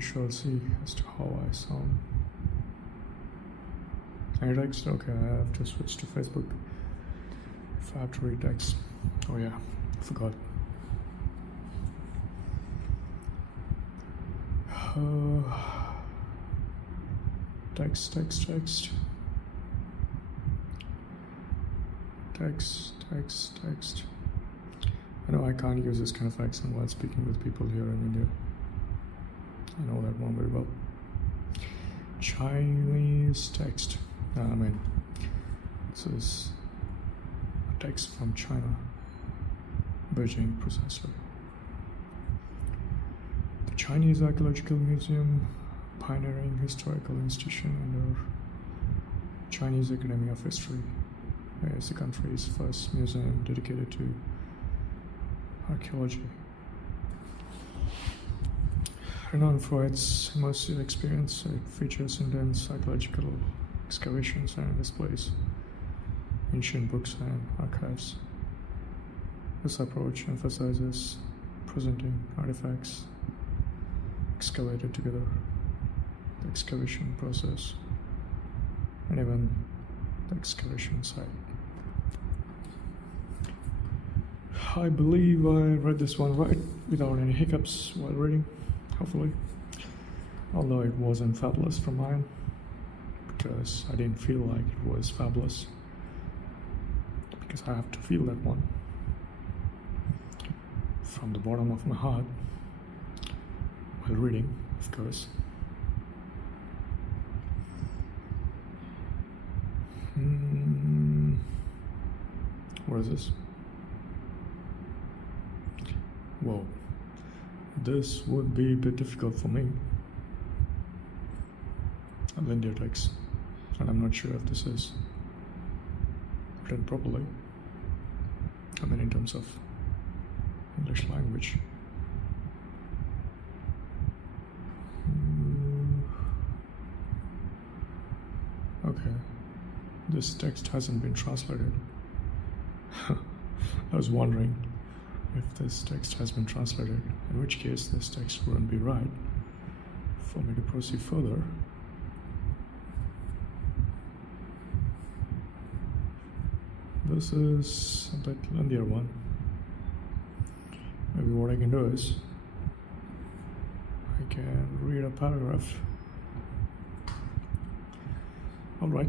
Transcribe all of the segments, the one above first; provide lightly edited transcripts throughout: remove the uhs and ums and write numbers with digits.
I shall see as to how I sound. Any text? Okay, I have to switch to Facebook if I have to read text. Oh yeah, I forgot. Text. I know I can't use this kind of accent while speaking with people here in India. I know that one very well. Chinese text. This is a text from China, Beijing precisely. The Chinese Archaeological Museum, pioneering historical institution under Chinese Academy of History, is the country's first museum dedicated to archaeology. Renowned for its immersive experience, it features intense archaeological excavations and displays ancient books and archives. This approach emphasizes presenting artifacts excavated together, the excavation process, and even the excavation site. I believe I read this one right without any hiccups while reading, hopefully. Although it wasn't fabulous from mine, because I didn't feel like it was fabulous, because I have to feel that one from the bottom of my heart while reading, of course. What is this? Whoa, this would be a bit difficult for me. A linear text, and I'm not sure if this is written properly. I mean, in terms of English language. Okay, this text hasn't been translated. I was wondering if this text has been translated, in which case this text wouldn't be right for me to proceed further. This is a bit lengthier one. Maybe what I can do is I can read a paragraph. Alright.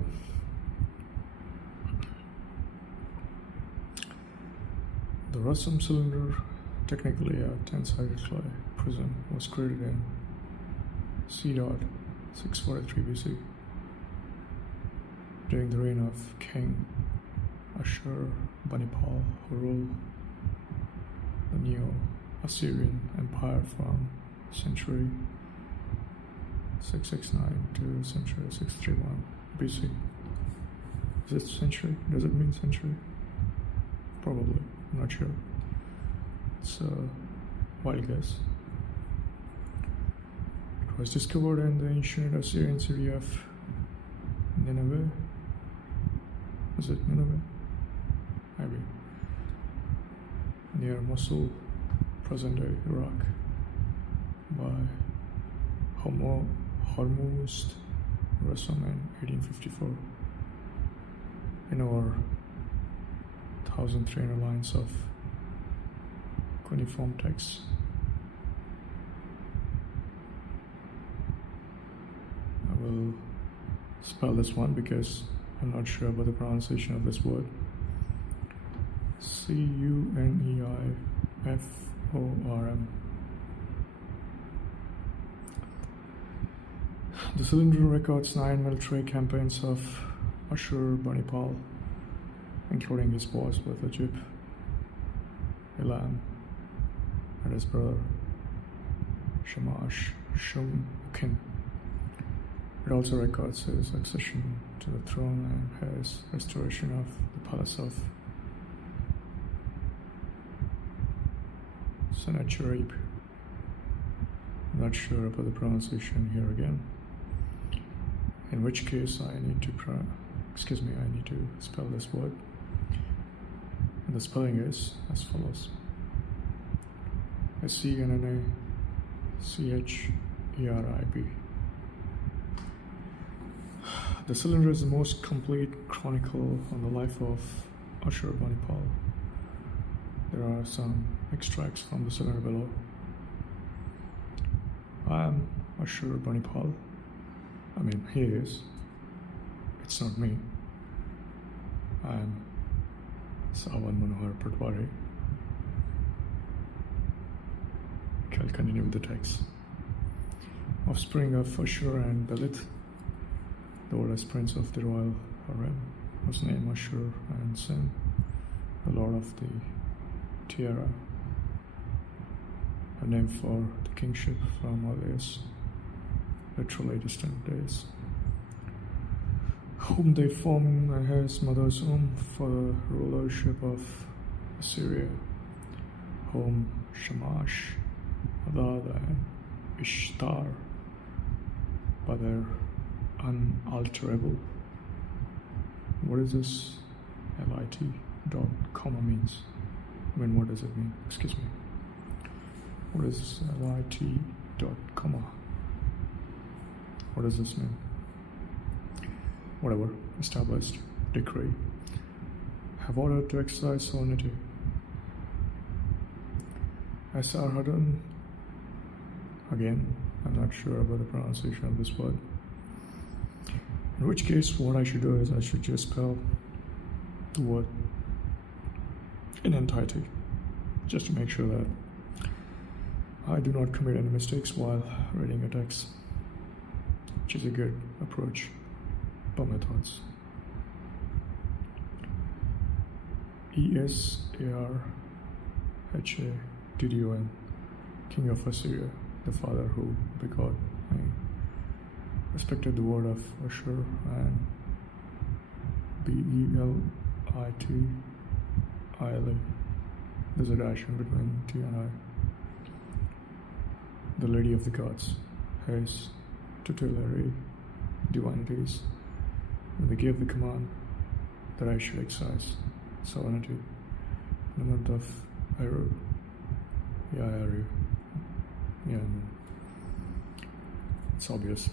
The Rassam cylinder, technically a 10-sided clay prism, was created in c. 643 BC during the reign of King Ashur-banipal, who ruled the Neo-Assyrian Empire from century 669 to century 631 BC. Is it century? Does it mean century? Probably. I'm not sure. It's a wild guess. It was discovered in the ancient Assyrian city of Nineveh. Is it Nineveh? Maybe. Near Mosul, present-day Iraq, by Hormuzd Rassam in 1854. In over 1,300 lines of cuneiform text. I will spell this one because I'm not sure about the pronunciation of this word. Cuneiform. The cylinder records 9 military campaigns of Ashur-banipal, including his wars with Egypt, Elam, and his brother Shamash-Shum-Kin. It also records his accession to the throne and his restoration of the palace of Sennacherib. I'm not sure about the pronunciation here again. In which case I need to spell this word. And the spelling is as follows: ERIB. The cylinder is the most complete chronicle on the life of Ashur Banipal. There are some extracts from the cylinder below. I am Ashur Banipal. I mean, he is. It's not me. I am Sawan Manohar Patwari. I'll continue with the text. Offspring of Ashur and Dalit, the oldest prince of the royal harem, was named Ashur and Sen, the lord of the tiara, a name for the kingship from earliest, literally distant days, whom they formed in his mother's womb for the rulership of Assyria, whom Shamash, Adad, and Ishtar, by their unalterable. What is this lit dot comma means? I mean, what does it mean? Excuse me. What is lit dot comma? What does this mean? Whatever. Established. Decree. Have ordered to exercise sovereignty. Sarhadun. Again, I'm not sure about the pronunciation of this word. In which case, what I should do is I should just spell the word in entirety, just to make sure that I do not commit any mistakes while reading a text, which is a good approach by my thoughts. Esarhadun, king of Assyria, the father who begot me, respected the word of Ashur and Belit. There's a dash in between T and I. The lady of the gods, his tutelary divinities, and they gave the command that I should exercise sovereignty in the month of Eru. Eru. Yeah, it's obvious.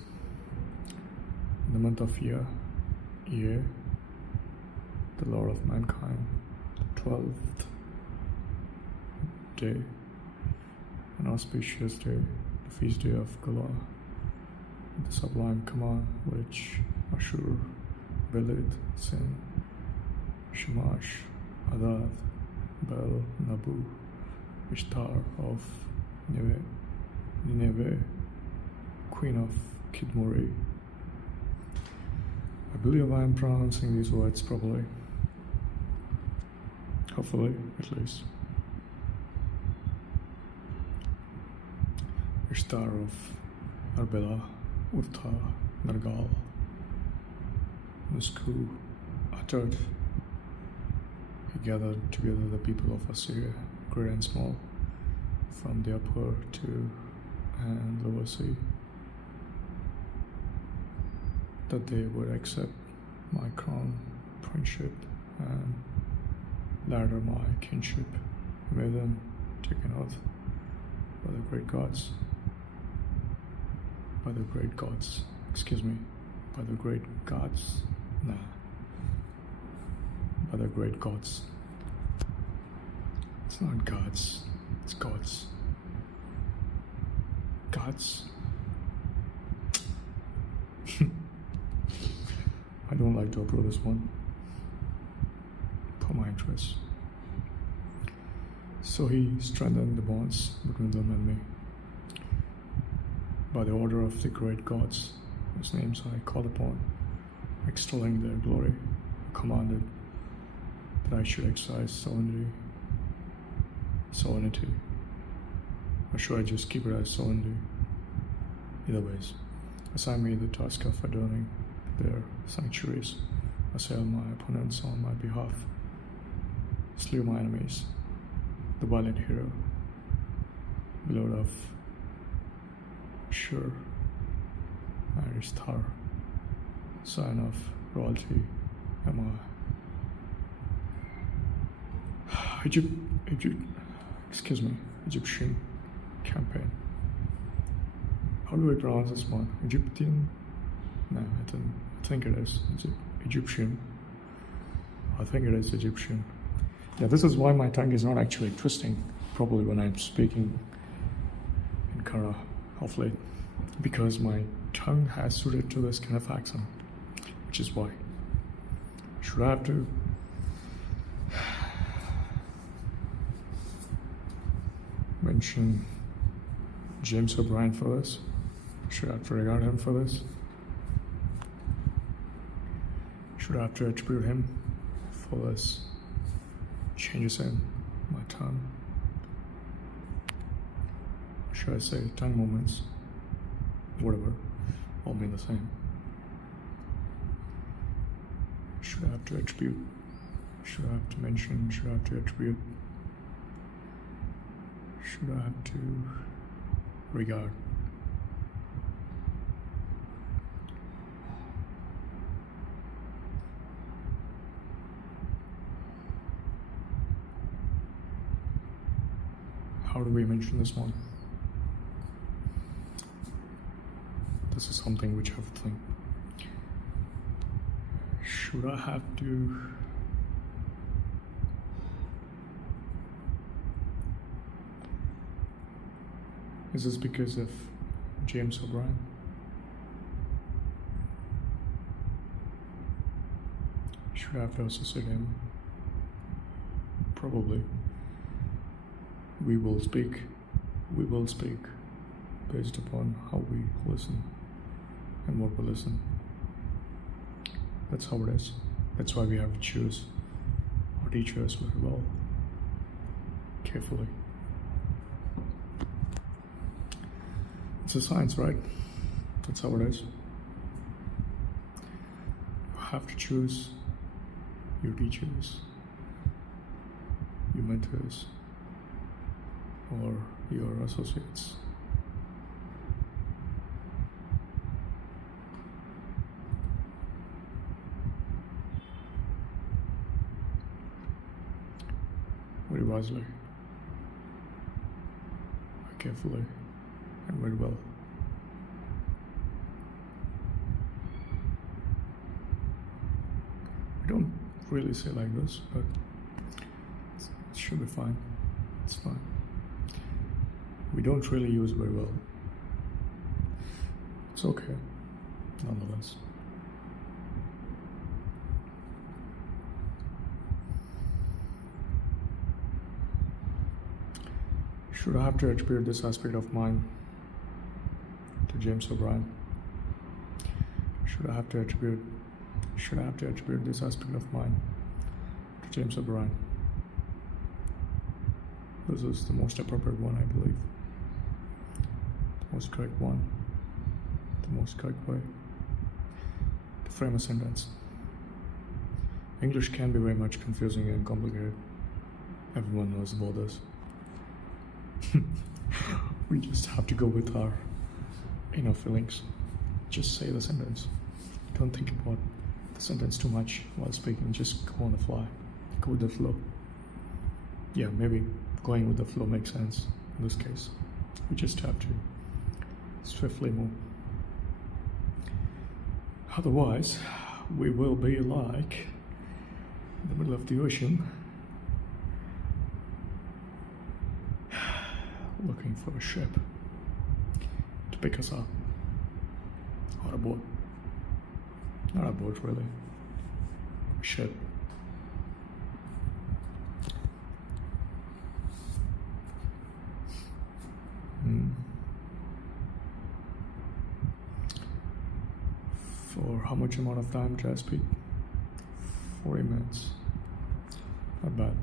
In the month of Year, the Lord of mankind, the 12th day, an auspicious day, the feast day of Gulbarga, the sublime command which Ashur, Belit, Sin, Shamash, Adad, Bel, Nabu, Ishtar of Nineveh, queen of Kidmori. I believe I am pronouncing these words properly. Hopefully, at least. Ishtar of Arbela, Urta, Nargal, Musku, uttered. He gathered together the people of Assyria, great and small, from the upper to and lower sea, that they would accept my crown princeship and ladder my kinship. He made them take an oath by the great gods, by the great gods, by the great gods, by the great gods. It's not gods, it's gods. Gods? I don't like to upload this one for my interests. So he strengthened the bonds between them and me. By the order of the great gods, whose names I call upon, extolling their glory, I commanded that I should exercise sovereignty. Or should I just keep it as sovereignty? Either ways, assign me the task of adorning their sanctuaries, assail my opponents on my behalf, slew my enemies, the valiant hero, beloved of Shur and Ishtar, sign of royalty, am I. Egyptian campaign. How do I pronounce this one? Egyptian? No, I think it is. Is it Egyptian? I think it is Egyptian. Yeah, this is why my tongue is not actually twisting, probably when I'm speaking in Kara of late, because my tongue has suited to this kind of accent, which is why. Should I have to mention James O'Brien for this? Should I have to regard him for this? Should I have to attribute him for this changes in my tongue? Should I say tongue movements? Whatever, all mean the same. Should I have to attribute? Should I have to mention? Should I have to attribute? Should I have to regard? How do we mention this one? This is something which I have to think. Should I have to is this because of James O'Brien? Should I have to associate him? Probably. We will speak based upon how we listen and what we listen. That's how it is. That's why we have to choose our teachers very well, carefully. It's a science, right? That's how it is. You have to choose your teachers, your mentors, or your associates. Very wisely, carefully, and very well. We don't really say like this, but it should be fine. It's fine. We don't really use very well. It's okay, nonetheless. Should I have to attribute this aspect of mine to James O'Brien? Should I have to attribute this aspect of mine to James O'Brien? This is the most appropriate one, I believe. The most correct one. The most correct way to frame a sentence. English can be very much confusing and complicated. Everyone knows about this. We just have to go with our inner feelings. Just say the sentence. Don't think about the sentence too much while speaking. Just go on the fly. Go with the flow. Yeah, maybe going with the flow makes sense in this case. We just have to swiftly move. Otherwise, we will be like in the middle of the ocean, looking for a ship to pick us up. Or a boat. Not a boat, really. A ship. For how much amount of time did I speak? 40 minutes. Not bad.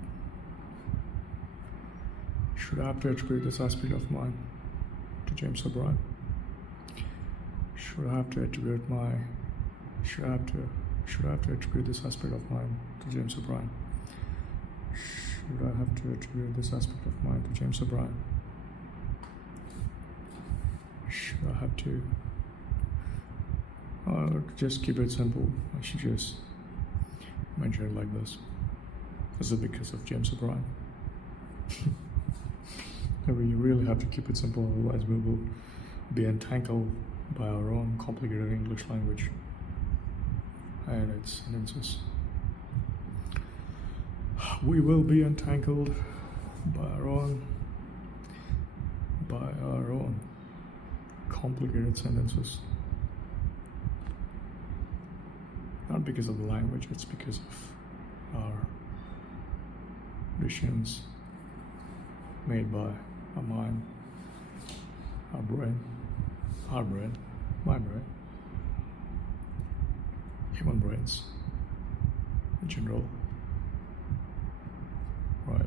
Should I have to attribute this aspect of mine to James O'Brien? Should I have to attribute this aspect of mine to James O'Brien? Should I have to attribute this aspect of mine to James O'Brien? Should I have to just keep it simple? I should just mention it like this. Is it because of James O'Brien? We really have to keep it simple, otherwise we will be entangled by our own complicated English language and its sentences. We will be entangled by our own complicated sentences. Not because of the language, it's because of our decisions made by our mind, our brain, my brain, human brains in general. Right.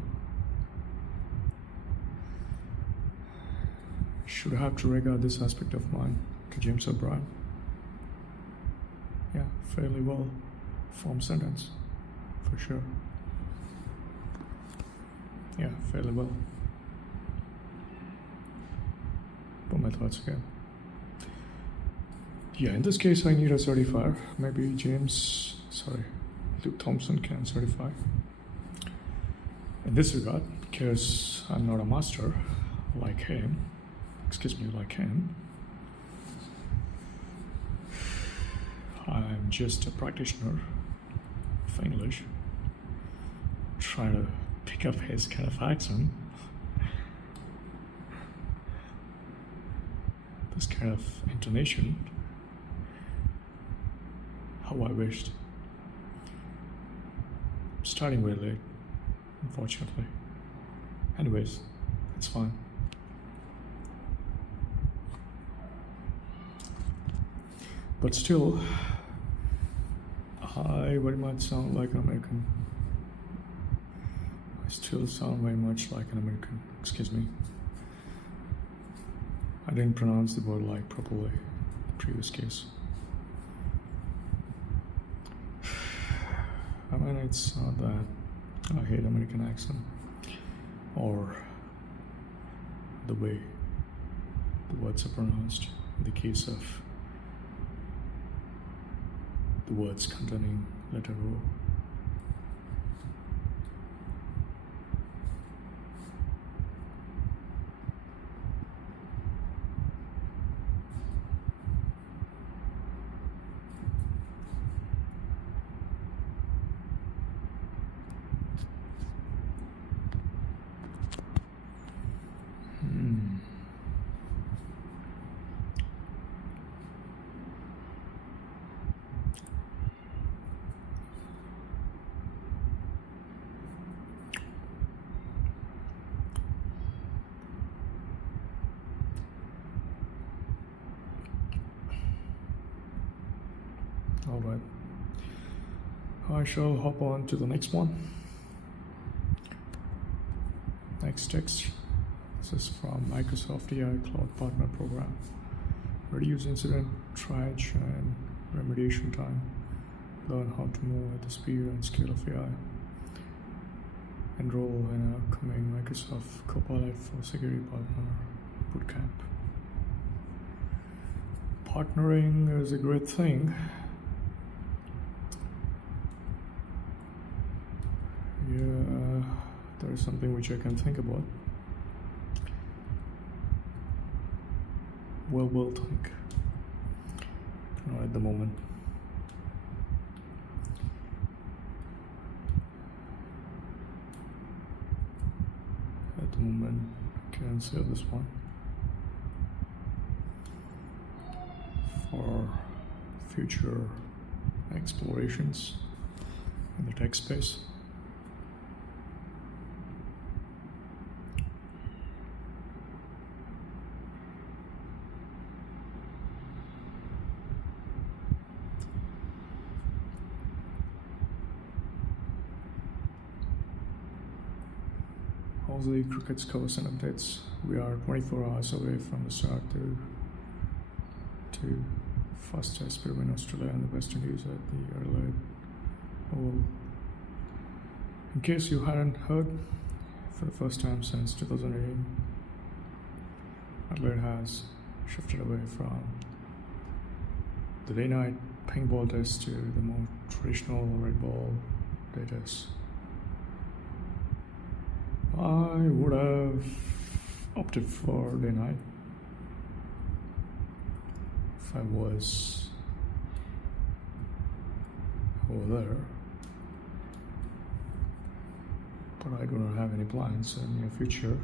Should have to regard this aspect of mine to James O'Brien. Yeah, fairly well formed sentence, for sure. Yeah, fairly well. Put my thoughts again. Yeah, in this case I need a certifier. Maybe Luke Thompson can certify. In this regard, because I'm not a master like him, I'm just a practitioner of English, trying to pick up his kind of accent, this kind of intonation, how I wished. I'm starting way late, unfortunately. Anyways, it's fine. But still, I very much sound like an American. I still sound very much like an American. Excuse me. I didn't pronounce the word like properly in the previous case. I mean, it's not that I hate American accent or the way the words are pronounced in the case of the words containing letter O. All right, I shall hop on to the next one. Next text. This is from Microsoft AI Cloud Partner Program. Reduce incident triage and remediation time. Learn how to move at the speed and scale of AI. Enroll in a upcoming Microsoft Copilot for Security Partner Bootcamp. Partnering is a great thing. Yeah, there is something which I can think about. We'll think. Not at the moment. At the moment, I can save this one for future explorations in the text space. How's the cricket scores and updates? We are 24 hours away from the start to first test between Australia and the West Indies at the Adelaide Oval. In case you hadn't heard, for the first time since 2018, Adelaide has shifted away from the day-night pink ball test to the more traditional red ball day test. I would have opted for day night, if I was over there, but I do not have any plans in the near future.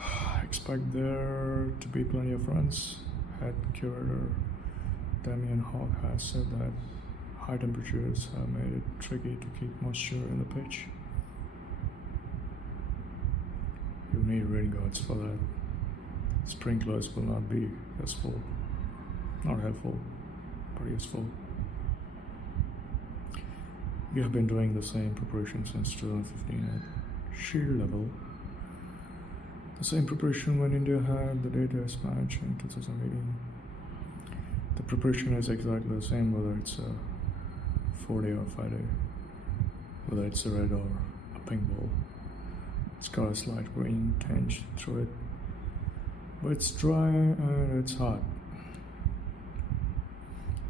I expect there to be plenty of runs. Head curator Damien Hawk has said that high temperatures have made it tricky to keep moisture in the pitch. You need rain guards for that. Sprinklers will not be useful, not helpful, but useful. We have been doing the same preparation since 2015 at shield level. The same preparation when India had the day test match in 2018. The preparation is exactly the same whether it's a 4-day or 5-day, whether it's a red or a pink ball. It's got a slight green tinge through it, but it's dry and it's hot.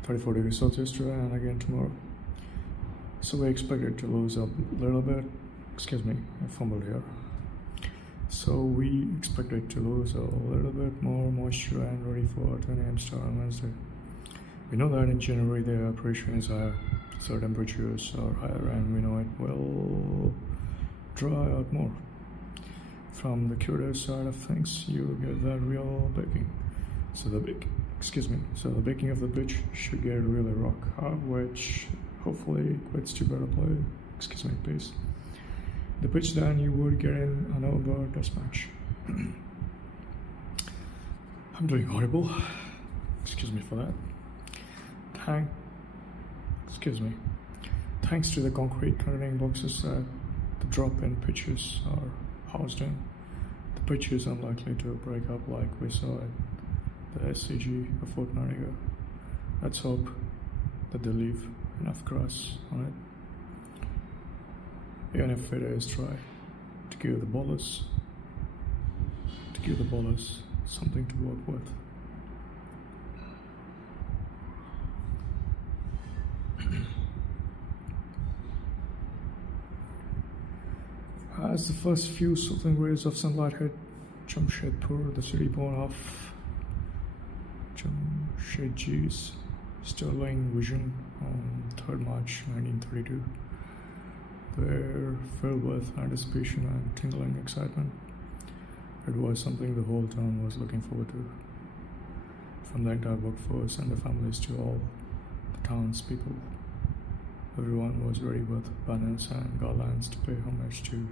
34 degrees Celsius today and again tomorrow. So we expect it to lose a little bit. Excuse me, I fumbled here. So we expect it to lose a little bit more moisture and ready for 10 a.m. start on Wednesday. We know that in January the evaporation is higher, so temperatures are higher, and we know it will dry out more. From the curator side of things, you get that real baking. So the baking of the pitch should get really rock hard, which hopefully equates to better play. Pace. The pitch than you would get in an outdoor test match. I'm doing horrible. Excuse me for that. Thanks to the concrete containing boxes that the drop-in pitches are housed in, the pitch is unlikely to break up like we saw at the SCG a fortnight ago. Let's hope that they leave enough grass on it, even if it is dry, to give the bowlers something to work with. As the first few southern rays of sunlight hit Jamshedpur, the city born of Jamshedji's sterling vision on 3rd March 1932, were filled with anticipation and tingling excitement. It was something the whole town was looking forward to, from the entire workforce and the families to all the townspeople. Everyone was ready with banners and garlands to pay homage to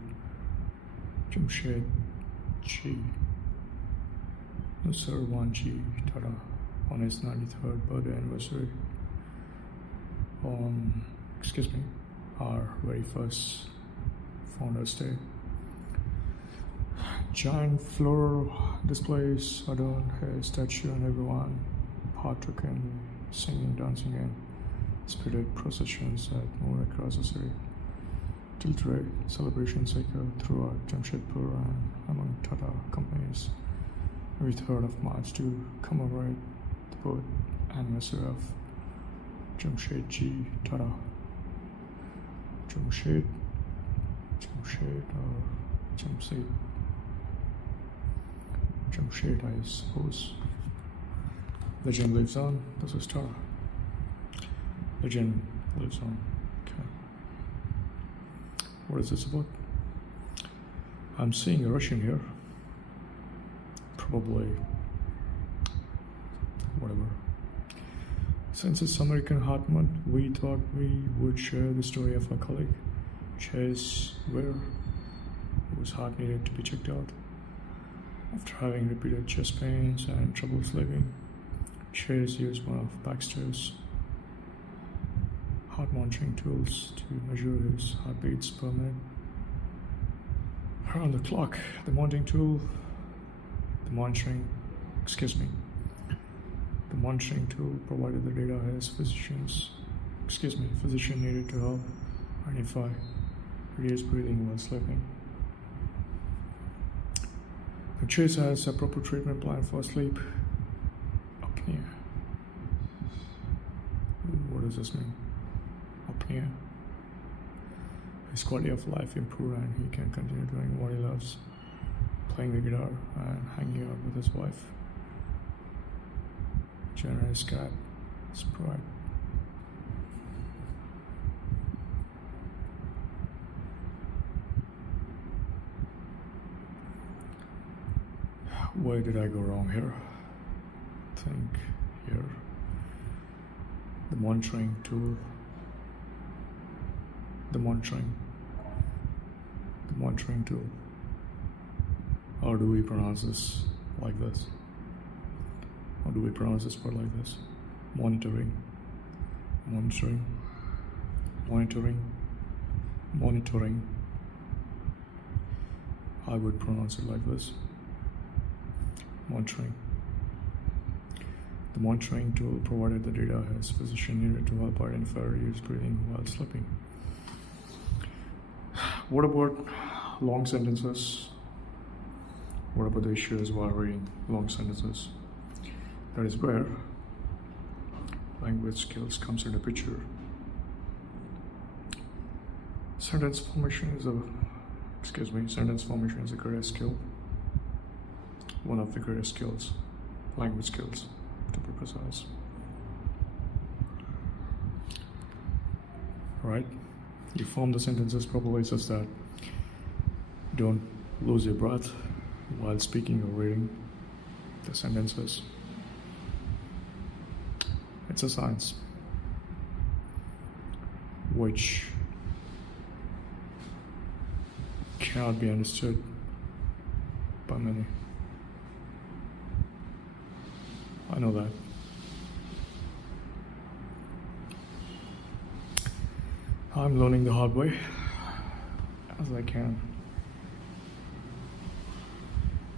Jamshedji Nusserwanji Tata on his 93rd birthday anniversary. Our very first Founders Day. Giant floral displays adorned his statue, and everyone partook in singing, dancing, and spirited processions that moved across the city. Till today, celebrations echo throughout Jamshedpur and among Tata companies every 3rd of March to commemorate the birth anniversary of Jamshedji Tata. Jamshed or Jamshed? Jamshed, I suppose. Legend lives on. This is Tata. Legend lives on. Okay. What is this about? I'm seeing a Russian here. Probably. Whatever. Since it's American Heart Month, we thought we would share the story of our colleague, Chase Ware, whose heart needed to be checked out. After having repeated chest pains and trouble sleeping, Chase used one of Baxter's heart monitoring tools to measure his heartbeats per minute. Around the clock, the monitoring tool provided the data his physician needed to help identify reduced breathing while sleeping. The Chase has a proper treatment plan for sleep apnea. What does this mean? Apnea. His quality of life improved and he can continue doing what he loves, playing the guitar and hanging out with his wife. Generous cat, Sprite. Where did I go wrong here? Think here. The monitoring tool. The monitoring tool. How do we pronounce this like this? How do we pronounce this word like this? Monitoring. I would pronounce it like this. Monitoring. The monitoring tool provided the data his physician needed to help identify reduced breathing while sleeping. What about long sentences? What about the issues while reading long sentences? That is where language skills comes into picture. Sentence formation is a great skill. One of the greatest skills, language skills, to be precise. Right? You form the sentences properly such that don't lose your breath while speaking or reading the sentences. It's a science which cannot be understood by many. I know that. I'm learning the hard way as I can.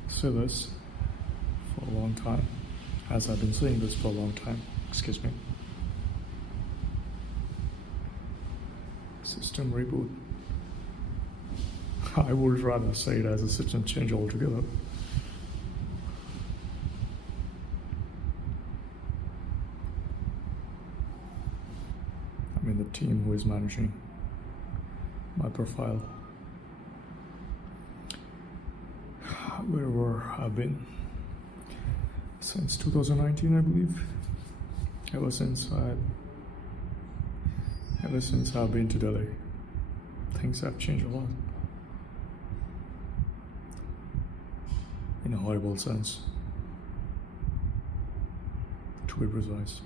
Say this for a long time, as I've been saying this for a long time. Excuse me. System reboot. I would rather say it as a system change altogether. I mean, the team who is managing my profile, wherever I've been since 2019, I believe. Ever since I've been to Delhi, things have changed a lot. In a horrible sense, to be precise.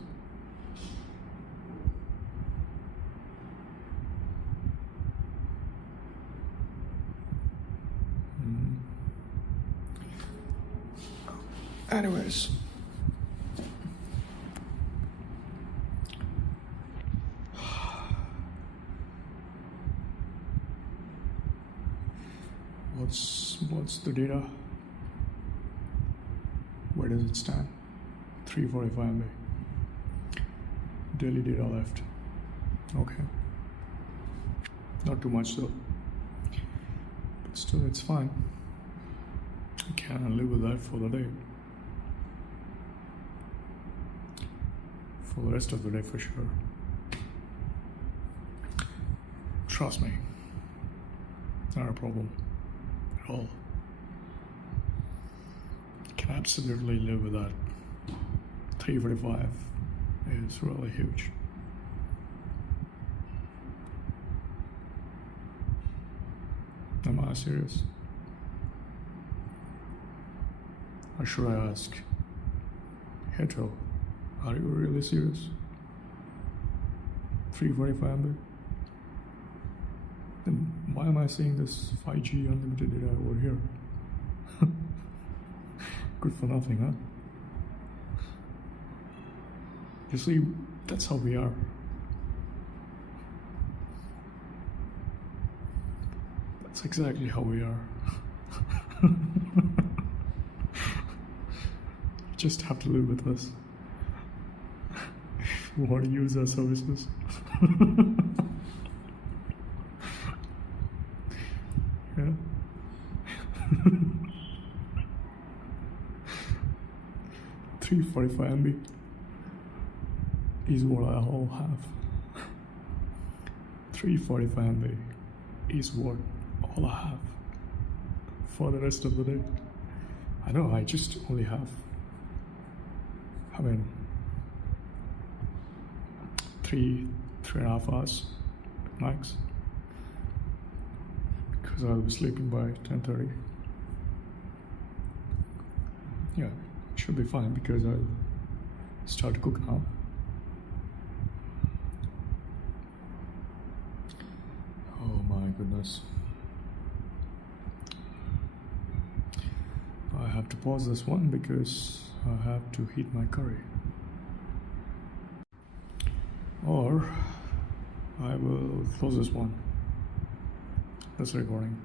Anyways, what's the data? Where does it stand? 345 MB. Daily data left. Okay. Not too much though. But still, it's fine. I can live with that for the day. For the rest of the day, for sure. Trust me. Not a problem at all. Can absolutely live with that. 345 is really huge. Am I serious? Or should I ask, Hetero, are you really serious? 345 MB? Then why am I seeing this 5G unlimited data over here? Good for nothing, huh? You see, that's how we are. That's exactly how we are. Just have to live with this. If you want to use our services. Yeah. 345 MB is what I all have. 345 MB is what all I have for the rest of the day. I know I just only have, I mean, 3.5 hours max, because I'll be sleeping by 10:30. Yeah, should be fine because I'll start to cook now. Oh my goodness. I have to pause this one because I have to heat my curry. Or I will close this recording.